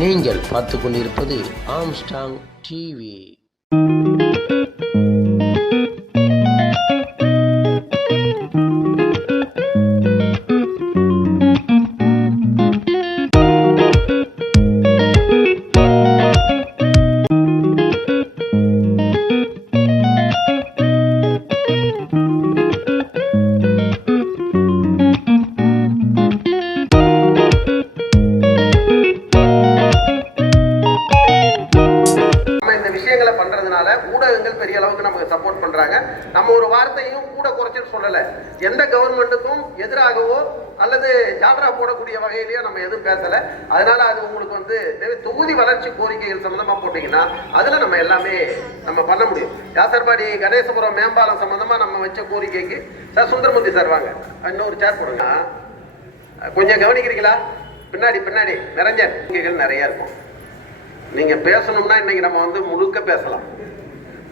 நீங்கள் பார்த்து கொண்டிருப்பது ஆம்ஸ்டாங் டிவி. பண்றதுனால ஊடகங்கள் பெரிய அளவுக்கு நமக்கு சப்போர்ட் பண்றாங்க. நம்ம ஒரு வார்த்தையும் கூட குறைச்சுன்னு சொல்லல. எந்த கவர்மெண்ட்டுக்கும் எதிராகவோ அல்லது ஜால்ரா போடக்கூடிய வகையிலேயோ நம்ம எதுவும் பேசல. அதனால அது உங்களுக்கு தொகுதி வளர்ச்சி கோரிக்கைகள் சம்பந்தமா போட்டீங்கன்னா அதுல நம்ம எல்லாமே நம்ம பண்ண முடியும். யாசர்பாடி கணேசபுரம் மேம்பாலம் சம்பந்தமா நம்ம வச்ச கோரிக்கைக்கு சார் சுந்தரமூர்த்தி சார் வாங்க, இன்னொரு சேர் போடுங்க. கொஞ்சம் கவனிக்கிறீங்களா? பின்னாடி பின்னாடி நிறைஞ்ச கோரிக்கைகள் நிறைய இருக்கும். நீங்க பேசணும்னா இன்னைக்கு நம்ம முழுக்க பேசலாம்.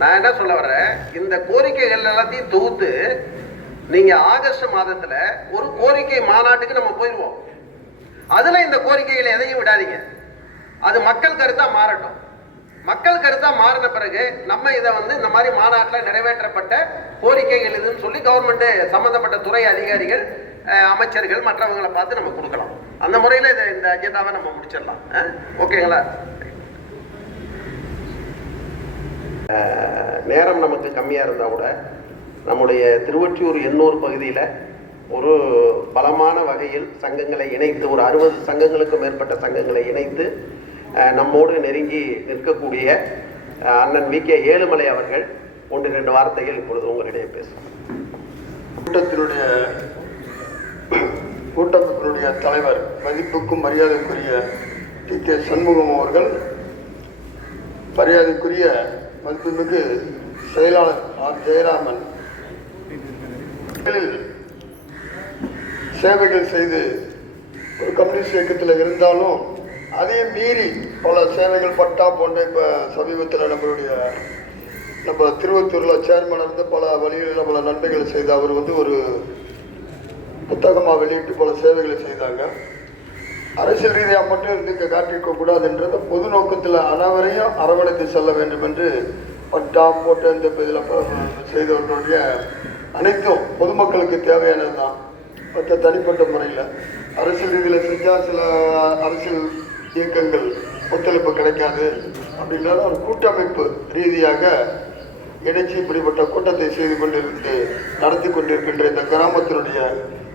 நான் என்ன சொல்ல வர்றேன், இந்த கோரிக்கைகள் எல்லாத்தையும் தொகுத்து நீங்க ஆகஸ்ட் மாதத்துல ஒரு கோரிக்கை மாநாட்டுக்கு நம்ம போயிடுவோம். அதுல இந்த கோரிக்கைகளை எதையும் விடாதீங்க. அது மக்கள் கருத்தா மாறட்டும். மக்கள் கருத்தா மாறின பிறகு நம்ம இதை இந்த மாதிரி மாநாட்டில் நிறைவேற்றப்பட்ட கோரிக்கைகள் இதுன்னு சொல்லி கவர்மெண்ட் சம்பந்தப்பட்ட துறை அதிகாரிகள், அமைச்சர்கள், மற்றவங்களை பார்த்து நம்ம கொடுக்கலாம். அந்த முறையில் இந்த அஜெண்டாவை நம்ம முடிச்சிடலாம். ஓகேங்களா? நேரம் நமக்கு கம்மியாக இருந்தால் கூட நம்முடைய திருவொற்றியூர் எண்ணூர் பகுதியில் ஒரு பலமான வகையில் சங்கங்களை இணைத்து, ஒரு 60 சங்கங்களுக்கு மேற்பட்ட சங்கங்களை இணைத்து நம்மோடு நெருங்கி நிற்கக்கூடிய அண்ணன் வி.கே. ஏழுமலை அவர்கள் 1-2 வார்த்தைகள் இப்பொழுது உங்களிடையே பேசுவார். கூட்டமைப்பினுடைய தலைவர், மதிப்புக்கும் மரியாதைக்குரிய டி.கே. சண்முகம் அவர்கள், மரியாதைக்குரிய மதிப்புமிகு செயலாளர் ஆர். ஜெயராமன் சேவைகள் செய்து ஒரு கம்யூனிஸ்ட் இயக்கத்தில் இருந்தாலும் அதையும் மீறி பல சேவைகள் பட்டா போன்ற இப்போ சமீபத்தில் நம்ம திருவொற்றியூரில் சேர்மன் இருந்து பல வழிகளில் பல நன்மைகளை செய்து அவர் ஒரு புத்தகமாக வெளியிட்டு பல சேவைகளை செய்தாங்க. அரசியல் ரீதியாக மட்டும் இருந்து காட்டியிருக்க கூடாதுன்றத பொது நோக்கத்தில் அனைவரையும் அரவணைத்து செல்ல வேண்டும் என்று பட்டா போட்ட இந்த இதில் செய்தவர்களுடைய அனைத்தும் பொதுமக்களுக்கு தேவையானது தான். மற்ற தனிப்பட்ட முறையில் அரசியல் ரீதியில் செஞ்சால் சில அரசியல் இயக்கங்கள் ஒத்துழைப்பு கிடைக்காது அப்படின்னா ஒரு கூட்டமைப்பு ரீதியாக இணைச்சி இப்படிப்பட்ட கூட்டத்தை நடத்தி கொண்டிருக்கின்ற இந்த கிராமத்தினுடைய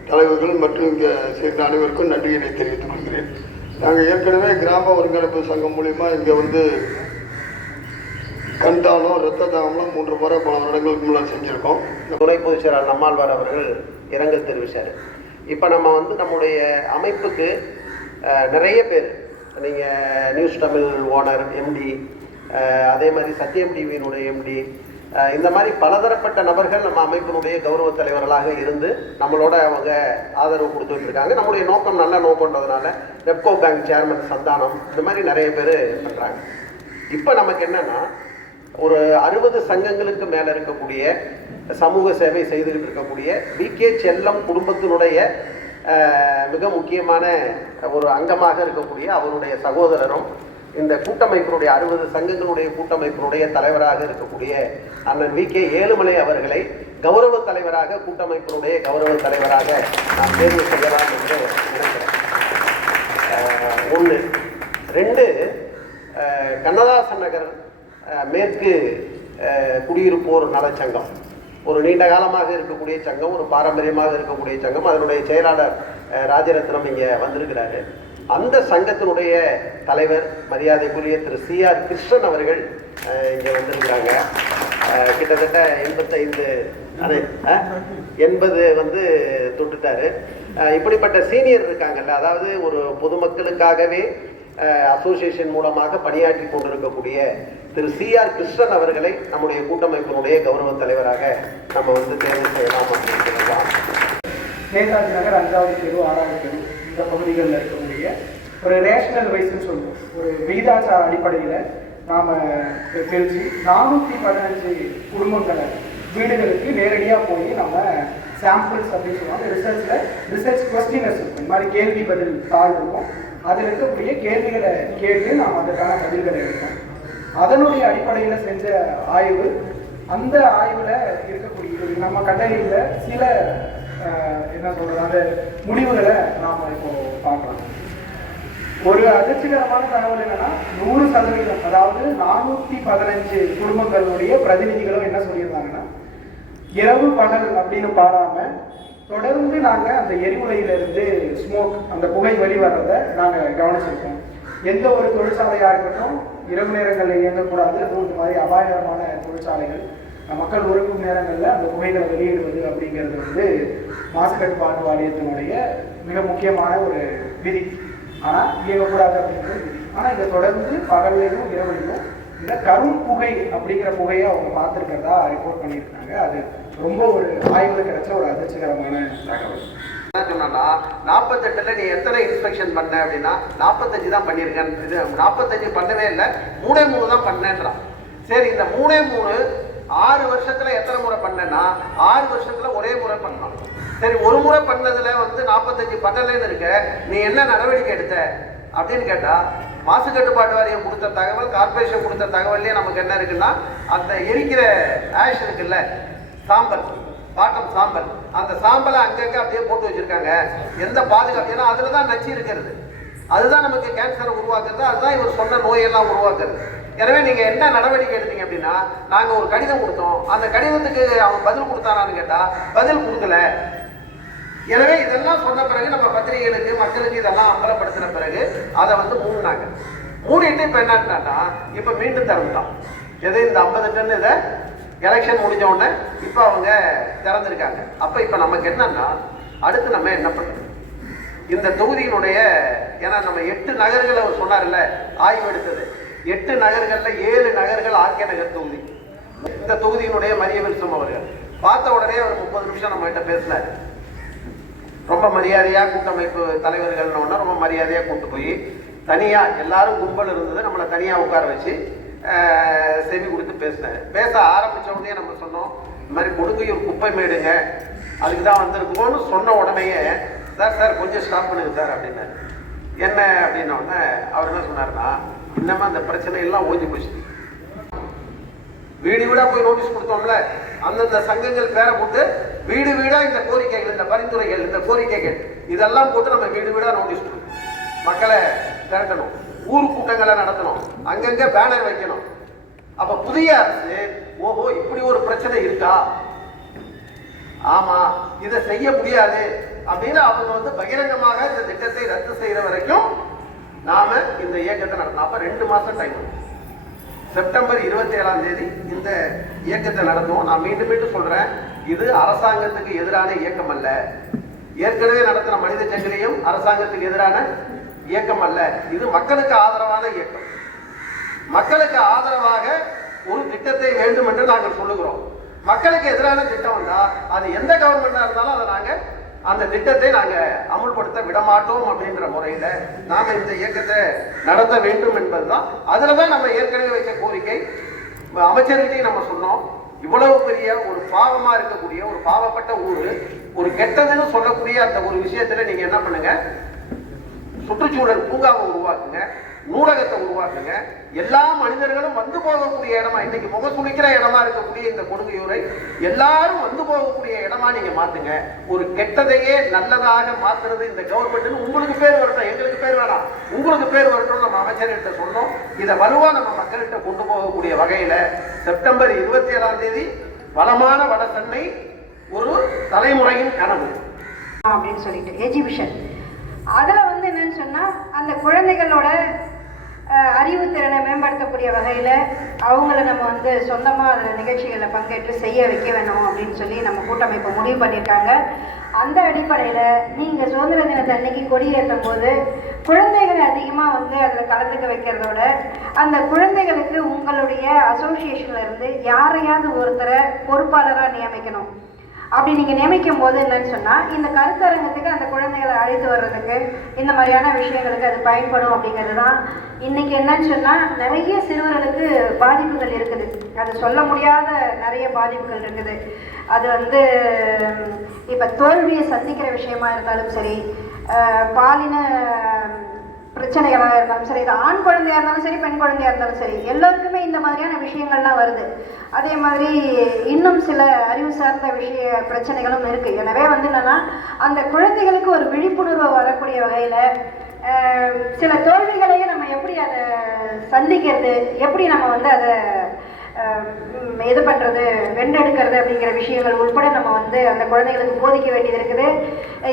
தலைவர்கள் மற்றும் இங்கே சேர்ந்த அனைவருக்கும் நன்றியினை தெரிவித்துக் கொள்கிறேன். நாங்கள் ஏற்கனவே கிராம ஒருங்கிணைப்பு சங்கம் மூலிமா இங்கே கண்தானம், இரத்த தானம்லாம் 3 முறை பல வருடங்களுக்கு முன்னாடி செஞ்சுருக்கோம். துணை பொதுச் செயலாளர் நம்மாழ்வார் அவர்கள் இரங்கல் தெரிவித்தார். இப்போ நம்ம நம்முடைய அமைப்புக்கு நிறைய பேர், நீங்கள் நியூஸ் தமிழ் ஓனர் எம்டி, அதே மாதிரி சத்தியம் டிவியினுடைய எம்டி, இந்த மாதிரி பலதரப்பட்ட நபர்கள் நம்ம அமைப்பினுடைய கௌரவ தலைவர்களாக இருந்து நம்மளோட அவங்க ஆதரவு கொடுத்துட்டு இருக்காங்க. நம்முடைய நோக்கம் நல்ல நோக்கம்ன்றதுனால ரெப்கோ பேங்க் சேர்மன் சந்தானம், இந்த மாதிரி நிறைய பேர் பண்ணுறாங்க. இப்போ நமக்கு என்னன்னா, ஒரு 60 சங்கங்களுக்கு மேலே இருக்கக்கூடிய சமூக சேவை செய்துக்கிட்டு இருக்கக்கூடிய வி.கே. செல்லம் குடும்பத்தினுடைய மிக முக்கியமான ஒரு அங்கமாக இருக்கக்கூடிய அவருடைய சகோதரரும் இந்த கூட்டமைப்பினுடைய 60 சங்கங்களுடைய கூட்டமைப்பினுடைய தலைவராக இருக்கக்கூடிய அண்ணன் வி.கே. ஏழுமலை அவர்களை கௌரவ தலைவராக, கூட்டமைப்பினுடைய கௌரவ தலைவராக நான் தேர்வு செய்யலாம் என்று நினைக்கிறேன். 1. 2, கண்ணதாசன் நகர் மேற்கு குடியிருப்போர் நலச்சங்கம் ஒரு நீண்ட காலமாக இருக்கக்கூடிய சங்கம், ஒரு பாரம்பரியமாக இருக்கக்கூடிய சங்கம். அதனுடைய செயலாளர் ராஜரத்னம் இங்கே வந்திருக்கிறாரு. அந்த சங்கத்தினுடைய தலைவர் மரியாதைக்குரிய திரு சி.ஆர். கிருஷ்ணன் அவர்கள் இங்கே வந்திருக்கிறாங்க. கிட்டத்தட்ட 80 தொட்டுட்டாரு. இப்படிப்பட்ட சீனியர் இருக்காங்கல்ல, அதாவது ஒரு பொதுமக்களுக்காகவே அசோசியேஷன் மூலமாக பணியாற்றி கொண்டிருக்கக்கூடிய திரு சி.ஆர். கிருஷ்ணன் அவர்களை நம்முடைய கூட்டமைப்பினுடைய கௌரவ தலைவராக நம்ம தேர்வு செய்யலாம் அப்படின்னு சொல்லலாம். நேதாஜி நகர் 5வது தெரு 6வது தெரு இந்த பகுதிகளில் இருக்கக்கூடிய ஒரு ரேஷனல் வைஸ்ன்னு சொல்லுவோம், ஒரு விகிதாச்சார அடிப்படையில் நாம் தெரிஞ்சு 415 குடும்பங்களை வீடுகளுக்கு நேரடியாக போய் நம்ம சாம்பிள்ஸ் அப்படின்னு சொல்லுவாங்க. ரிசர்ச் கொஸ்டினர்ஸ் இருக்கும், இந்த மாதிரி கேள்வி பதில் தாள் இருக்கும். அதில் இருக்கக்கூடிய கேள்விகளை கேட்டு நாம் அதற்கான பதில்களை எடுத்தோம். அதனுடைய அடிப்படையில் செஞ்ச ஆய்வு, அந்த ஆய்வில் இருக்கக்கூடிய நம்ம கண்டறிந்த சில என்ன சொல்றது அந்த முடிவுகளை நாம் இப்போ பார்க்கலாம். ஒரு அதிர்ச்சிகரமான தகவல் என்னன்னா 100%, அதாவது 415 குடும்பங்களுடைய பிரதிநிதிகளும் என்ன சொல்லியிருந்தாங்கன்னா, இரவு பகல் அப்படின்னு பாராம தொடர்ந்து நாங்கள் அந்த எரிமுறையிலிருந்து ஸ்மோக், அந்த புகை வெளிவரதை நாங்கள் கவனிச்சிருக்கோம். எந்த ஒரு தொழிற்சாலையாக இருக்கட்டும் இரவு நேரங்களில் இயங்கக்கூடாது. அதுவும் இந்த மாதிரி அபாயகரமான தொழிற்சாலைகள் மக்கள் உறங்கும் நேரங்களில் அந்த புகைகளை வெளியிடுவது அப்படிங்கிறது வந்து மாசு கட்டுப்பாட்டு வாரியத்தினுடைய மிக முக்கியமான ஒரு விதி. ஆனால் இயங்கக்கூடாது அப்படிங்கிறது விதி. ஆனால் இதை தொடர்ந்து பகல்லையும் இரவுலையும் இந்த கரும் புகை அப்படிங்கிற புகையை அவங்க பார்த்துருக்கிறதா ரிப்போர்ட் பண்ணியிருக்காங்க. அது ரொம்ப ஒரு ஆய்வில் கிடைச்ச ஒரு அதிர்ச்சிகரமான தகவல். சொன்னா 48ல நீ எத்தனை இன்ஸ்பெக்ஷன் பண்ண அப்படின்னா 45 தான் பண்ணியிருக்கேன். இது 45 பண்ணவே இல்லை, 3 தான் பண்ணேன்றான். சரி, இந்த 3 6 வருஷத்துல எத்தனை முறை பண்ணேன்னா 6 வருஷத்துல ஒரே முறை பண்ணலாம். சரி, ஒரு முறை பண்ணதுல வந்து 45 பண்ணலன்னு இருக்க, நீ என்ன நடவடிக்கை எடுத்த அப்படின்னு கேட்டா, மாசு கட்டுப்பாட்டு வாரியம் கொடுத்த தகவல், கார்பரேஷன் கொடுத்த தகவல்லே நமக்கு என்ன இருக்குன்னா, அந்த எரிக்கிற ஆஷ் இருக்குல்ல, சாம்பல், பாட்டம் சாம்பல், அந்த சாம்பலை அங்கங்க அப்படியே போட்டு வச்சிருக்காங்க. எந்த பாதுகாப்பு, ஏன்னா அதுல தான் நச்சு இருக்கிறது, அதுதான் நமக்கு கேன்சரை உருவாக்குறது, அதுதான் இவர் சொன்ன நோயெல்லாம் உருவாக்குறது. எனவே நீங்க என்ன நடவடிக்கை எடுத்தீங்க அப்படின்னா, நாங்க ஒரு கடிதம் கொடுத்தோம், அந்த கடிதத்துக்கு அவன் பதில் கொடுத்தானான்னு கேட்டா பதில் கொடுக்கல. எனவே இதெல்லாம் சொன்ன பிறகு நம்ம பத்திரிகைகளுக்கு மக்களுக்கு இதெல்லாம் அம்பலப்படுத்தின பிறகு அதை வந்து மூடினாங்க. மூடிட்டு இப்ப என்னன்னா, இப்ப மீண்டும் திறந்துட்டான். எது, இந்த 50 டன் இதை எலெக்ஷன் முடிஞ்ச உடனே இப்ப அவங்க திறந்திருக்காங்க. அப்ப இப்ப நமக்கு என்னன்னா, அடுத்து நம்ம என்ன பண்றது, இந்த தொகுதியினுடைய, ஏன்னா நம்ம 8 நகர்களை அவர் சொன்னார்ல ஆய்வு எடுத்தது, 8 நகர்கள்ல 7 நகர்கள் ஆர்கே நகர் தொகுதி. இந்த தொகுதியினுடைய மரிய வில்சம் அவர்கள் பார்த்த உடனே அவர் 30 நிமிஷம் நம்ம கிட்ட பேசினார். ரொம்ப மரியாதையா கூட்டமைப்பு தலைவர்கள் ரொம்ப மரியாதையா கூட்டு போய் தனியா எல்லாரும் கும்பல் இருந்தது, நம்மளை தனியா உட்கார வச்சு செவி கொடுத்து பேசினார். பேச ஆரம்பிச்ச உடனே நம்ம சொன்னோம், இந்த மாதிரி கொடுங்கையூர் குப்பை மேடுங்க, அதுக்கு தான் வந்திருக்கோம்னு சொன்ன உடனேயே, சார் கொஞ்சம் ஸ்டாப் பண்ணுங்க சார் அப்படின்னாரு. என்ன அப்படின்ன உடனே அவர் என்ன சொன்னார்னா, இன்னமும் அந்த பிரச்சனை எல்லாம் ஓஞ்சி போச்சு. வீடு வீடா போய் நோட்டீஸ் கொடுத்தோம்ல, அந்தந்த சங்கங்கள் பேரை போட்டு வீடு வீடா இந்த கோரிக்கைகள், இந்த பரிந்துரைகள், இந்த கோரிக்கைகள் இதெல்லாம் போட்டு நம்ம வீடு வீடா நோட்டீஸ் கொடுக்கணும், மக்களை திரட்டணும், ஊர் கூட்டங்களை நடத்தணும், அங்கங்க பேனர் வைக்கணும். அப்ப புதிய அரசு, ஓஹோ இப்படி ஒரு பிரச்சனை இருக்கா, ஆமா இதை செய்ய முடியாது அப்படின்னு அவங்க வந்து பகிரங்கமாக இந்த திட்டத்தை ரத்து செய்யற வரைக்கும் நாம இந்த இயக்கத்தை நடத்தணும். அப்ப 2 மாசம் டைம், செப்டம்பர் 27ஆம் தேதி இந்த இயக்கத்தை நடத்துவோம். நான் மீண்டும் மீண்டும் சொல்றேன், இது அரசாங்கத்துக்கு எதிரான இயக்கம் அல்ல. ஏற்கனவே நடத்தின மனித சங்கிலியும் அரசாங்கத்துக்கு எதிரான இயக்கம் அல்ல. இது மக்களுக்கு ஆதரவான இயக்கம். மக்களுக்கு ஆதரவாக ஒரு திட்டத்தை வேண்டும் என்று நாங்கள் சொல்லுகிறோம். மக்களுக்கு எதிரான திட்டம் வந்தா அது எந்த கவர்மெண்டா இருந்தாலும் அதை நாங்க அந்த திட்டத்தை நாங்க அமுல்படுத்த விடமாட்டோம் அப்படின்ற முறையில நாம இந்த இயக்கத்தை நடத்த வேண்டும் என்பதுதான். அதுலதான் நம்ம ஏற்கனவே வைக்க கோரிக்கை, அமைச்சர்கிட்டையும் நம்ம சொன்னோம். இவ்வளவு பெரிய ஒரு பாவமா இருக்கக்கூடிய ஒரு பாவப்பட்ட ஊரு, ஒரு கெட்டதுன்னு சொல்லக்கூடிய அந்த ஒரு விஷயத்துல நீங்க என்ன பண்ணுங்க, சுற்றுச்சூழல் பூங்காவை உருவாக்குங்க, நூலகத்தை உருவாக்குங்க. எல்லா மனிதர்களும் வந்து போகக்கூடிய இடமா, இன்னைக்கு முகசுளிக்கிற இடமா இருக்கக்கூடிய இந்த கொடுங்கையூரை எல்லாரும் வந்து போகக்கூடிய இடமா நீங்க மாத்துங்க. ஒரு கெட்டதையே நல்லதாக மாத்துறது இந்த கவர்மெண்ட். உங்களுக்கு பேர் வரட்டும், எங்களுக்கு பேர் வேணாம், உங்களுக்கு பேர் வரட்டும் நம்ம அமைச்சர்கிட்ட சொன்னோம். இதை வலுவா நம்ம மக்கள்கிட்ட கொண்டு போகக்கூடிய வகையில செப்டம்பர் 27ஆம் தேதி வளமான வட சென்னை ஒரு தலைமுறையின் கனவு அப்படின்னு சொல்லிட்டு எஜுகேஷன், அதில் வந்து என்னன்னு சொன்னால் அந்த குழந்தைகளோட அறிவுத்திறனை மேம்படுத்தக்கூடிய வகையில் அவங்கள நம்ம வந்து சொந்தமாக அதில் நிகழ்ச்சிகளில் பங்கேற்று செய்ய வைக்க வேணும் அப்படின்னு சொல்லி நம்ம கூட்டமைப்பு முடிவு பண்ணியிருக்காங்க. அந்த அடிப்படையில் நீங்கள் சுதந்திர தினத்தை அன்னைக்கு கொடியேற்றும் போது குழந்தைகளை அதிகமாக வந்து அதில் கலந்துக்க வைக்கிறதோட, அந்த குழந்தைகளுக்கு உங்களுடைய அசோசியேஷனில் இருந்து யாரையாவது ஒருத்தரை பொறுப்பாளராக நியமிக்கணும். அப்படி நீங்கள் நியமிக்கும் போது என்னன்னு சொன்னால், இந்த கருத்தரங்கத்துக்கு அந்த குழந்தைகளை அழைத்து வர்றதுக்கு இந்த மாதிரியான விஷயங்களுக்கு அது பயன்படும் அப்படிங்கிறது தான். இன்றைக்கி என்னன்னு சொன்னால், நிறைய சிறுவர்களுக்கு பாதிப்புகள் இருக்குது, அது சொல்ல முடியாத நிறைய பாதிப்புகள் இருக்குது. அது வந்து இப்போ தோல்வியை சந்திக்கிற விஷயமா இருந்தாலும் சரி, பாலின பிரச்சனைகளாக இருந்தாலும் சரி, இது ஆண் குழந்தையாக இருந்தாலும் சரி, பெண் குழந்தையாக இருந்தாலும் சரி, எல்லோருக்குமே இந்த மாதிரியான விஷயங்கள்லாம் வருது. அதே மாதிரி இன்னும் சில அறிவு சார்ந்த பிரச்சனைகளும் இருக்குது. எனவே வந்து என்னென்னா, அந்த குழந்தைகளுக்கு ஒரு விழிப்புணர்வு வரக்கூடிய வகையில் சில தோல்விகளையும் நம்ம எப்படி அதை சந்திக்கிறது, எப்படி நம்ம வந்து அதை இது பண்ணுறது, வென்றெடுக்கிறது அப்படிங்கிற விஷயங்கள் உட்பட நம்ம வந்து அந்த குழந்தைகளுக்கு போதிக்க வேண்டியது இருக்குது.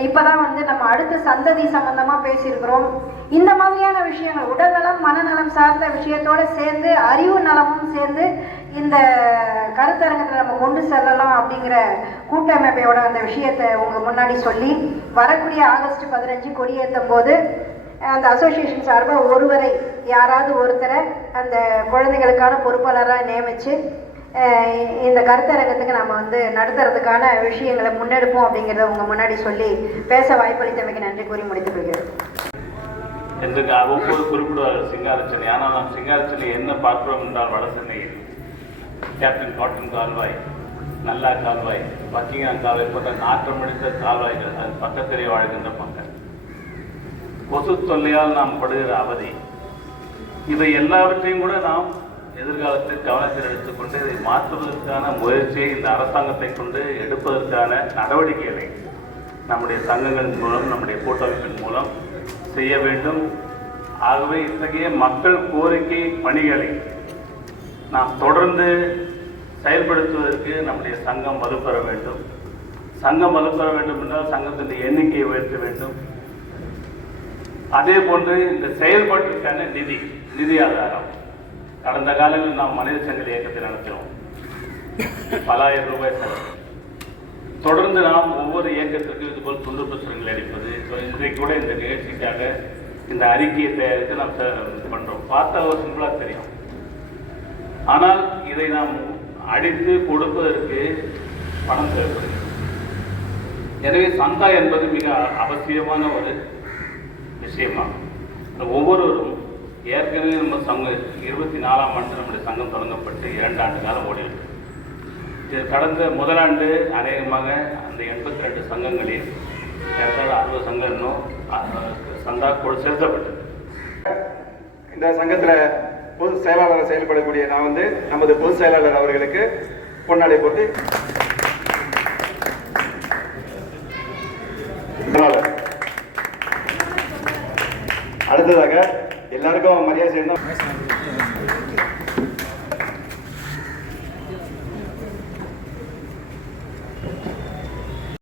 இப்போ தான் வந்து நம்ம அடுத்த சந்ததி சம்பந்தமாக பேசியிருக்கிறோம். இந்த மாதிரியான விஷயங்கள் உடல்நலம் மனநலம் சார்ந்த விஷயத்தோடு சேர்ந்து அறிவு நலமும் சேர்ந்து இந்த கருத்தரங்கத்தில் நம்ம கொண்டு செல்லலாம் அப்படிங்கிற கூட்டமைப்பையோட அந்த விஷயத்தை உங்கள் முன்னாடி சொல்லி, வரக்கூடிய ஆகஸ்ட் 15 கொடியேற்றும் போது அந்த அசோசியேஷன் சார்பாக ஒருவரை, யாராவது ஒருத்தரை அந்த குழந்தைகளுக்கான பொறுப்பாளராக நியமித்து இந்த கருத்தரங்கத்துக்கு நம்ம வந்து நடத்துறதுக்கான விஷயங்களை முன்னெடுப்போம் அப்படிங்கிறத உங்கள் முன்னாடி சொல்லி பேச வாய்ப்பளித்தமைக்கு நன்றி கூறி முடித்துக் கொள்கிறேன். என்று ஒவ்வொரு குறிப்பிடுவார்கள் சிங்காரச்சனை. ஆனால் நாம் சிங்காரச்சனை என்ன பார்க்கிறோம் என்றால், வட சென்னையில் கேப்டன் காட்டன் கால்வாய், நல்லா கால்வாய், பக்கிங்ஹாம் கால்வாய் போன்ற நாற்றமடித்த கால்வாய்கள், அது பக்கத்திலே வாழ்கின்ற மக்கள், கொசு தொல்லையால் நாம் படுகிற அவதி, இவை எல்லாவற்றையும் கூட நாம் எதிர்காலத்தில் கவனத்தில் எடுத்துக்கொண்டு இதை மாற்றுவதற்கான முயற்சியை இந்த அரசாங்கத்தை கொண்டு எடுப்பதற்கான நடவடிக்கைகளை நம்முடைய சங்கங்களின் மூலம், நம்முடைய கூட்டமைப்பின் மூலம் செய்ய வேண்டும். ஆகவே இத்தகைய மக்கள் கோரிக்கை பணிகளை நாம் தொடர்ந்து செயல்படுத்துவதற்கு நம்முடைய சங்கம் வலுப்பெற வேண்டும். சங்கம் வலுப்பெற வேண்டும் என்றால் சங்கத்தின் எண்ணிக்கையை உயர்த்த வேண்டும். அதே போன்று இந்த செயல்பாட்டிற்கான நிதி ஆதாரம், கடந்த காலங்களில் நாம் மனித சங்கிலி இயக்கத்தை நடத்தினோம். பல ஆயிரம் ரூபாய் செலவு. தொடர்ந்து நாம் ஒவ்வொரு இயக்கத்திற்கும் இதுபோல் துண்டு பிரசுரங்கள் அளிப்பது, இன்றைக்கு கூட இந்த நிகழ்ச்சிக்காக இந்த அறிக்கையை தயாரித்து நாம் பண்ணுறோம். பார்த்தா ஒரு சிம்பிளாக தெரியும். ஆனால் இதை நாம் அடித்து கொடுப்பதற்கு பணம் தேவைப்படுகிறது. எனவே சந்தா என்பது மிக அவசியமான ஒரு விஷயமாகும். ஒவ்வொருவரும் ஏற்கனவே நம்ம சங்கம் 24ஆம் ஆண்டு நம்முடைய சங்கம் தொடங்கப்பட்டு 2 ஆண்டு காலம் ஓடிவிட்டு, இது கடந்த முதலாண்டு அநேகமாக அந்த 82 சங்கங்களில் ஏற்காடு 60 சங்கம் இன்னும் சந்தா செலுத்தப்பட்டது. இந்த சங்கத்தில் பொது செயலாளர் செயல்படக்கூடிய நான் வந்து நமது பொதுச் செயலாளர் அவர்களுக்கு பொன்னாடை போட்டு அடுத்ததாக எல்லாருக்கும் மரியாதை செய்யணும்.